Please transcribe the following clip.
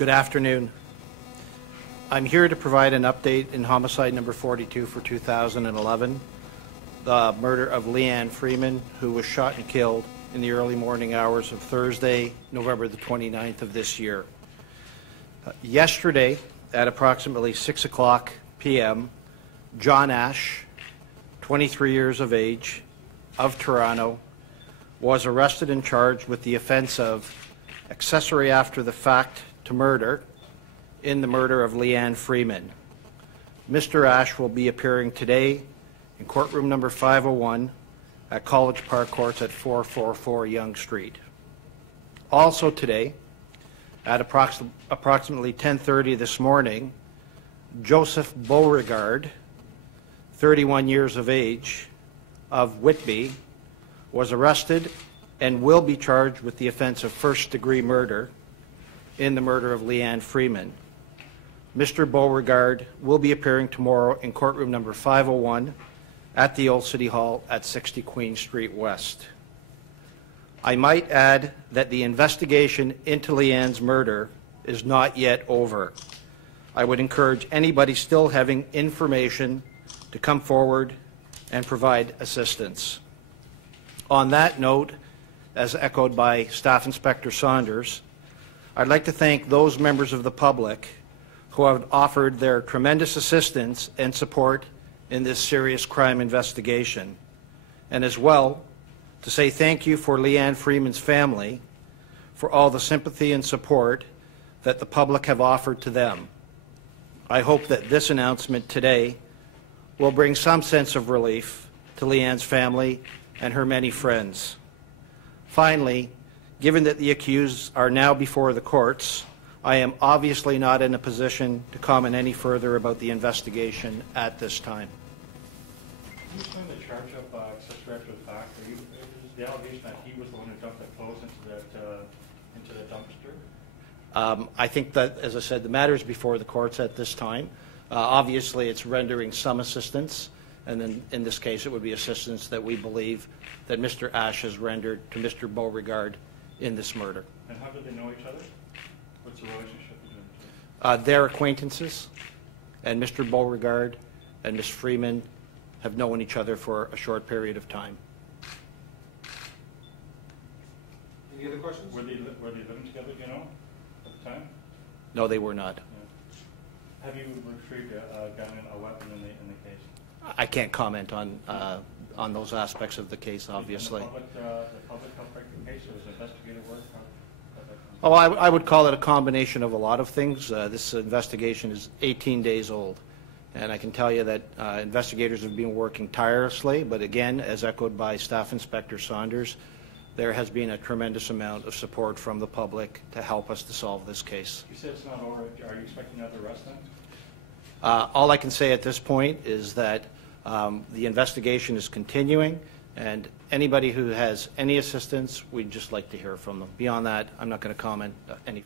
Good afternoon. I'm here to provide an update in homicide number 42 for 2011, the murder of Leanne Freeman, who was shot and killed in the early morning hours of Thursday, November the 29th of this year. Yesterday, at approximately 6 o'clock p.m., John Ash, 23 years of age, of Toronto, was arrested and charged with the offense of accessory after the fact to murder in the murder of Leanne Freeman. Mr. Ash will be appearing today in courtroom number 501 at College Park Courts at 444 Yonge Street. Also today, at approximately 10:30 this morning, Joseph Beauregard, 31 years of age, of Whitby, was arrested and will be charged with the offense of first-degree murder in the murder of Leanne Freeman. Mr. Beauregard will be appearing tomorrow in courtroom number 501 at the Old City Hall at 60 Queen Street West. I might add that the investigation into Leanne's murder is not yet over. I would encourage anybody still having information to come forward and provide assistance. On that note, as echoed by Staff Inspector Saunders, I'd like to thank those members of the public who have offered their tremendous assistance and support in this serious crime investigation, and as well to say thank you for Leanne Freeman's family for all the sympathy and support that the public have offered to them. I hope that this announcement today will bring some sense of relief to Leanne's family and her many friends. Finally, given that the accused are now before the courts, I am obviously not in a position to comment any further about the investigation at this time. Can you explain the charge of accessory after the fact? Is the allegation that he was the one who dumped the clothes into the dumpster? I think that, as I said, the matter is before the courts at this time. Obviously, it's rendering some assistance, and then in this case, it would be assistance that we believe that Mr. Ash has rendered to Mr. Beauregard in this murder. And how do they know each other? What's the relationship between the two? They're acquaintances, and Mr. Beauregard and Ms. Freeman have known each other for a short period of time. Any other questions? Were they living together, do you know, at the time? No, they were not. Yeah. Have you retrieved a gun and a weapon in the case? I can't comment on those aspects of the case, obviously. The public helped break the case? It was investigative work? Oh, I would call it a combination of a lot of things. This investigation is 18 days old, and I can tell you that investigators have been working tirelessly, but again, as echoed by Staff Inspector Saunders, there has been a tremendous amount of support from the public to help us to solve this case. You said it's not over. Are you expecting another arrest then? All I can say at this point is that the investigation is continuing, and anybody who has any assistance, we'd just like to hear from them. Beyond that, I'm not going to comment any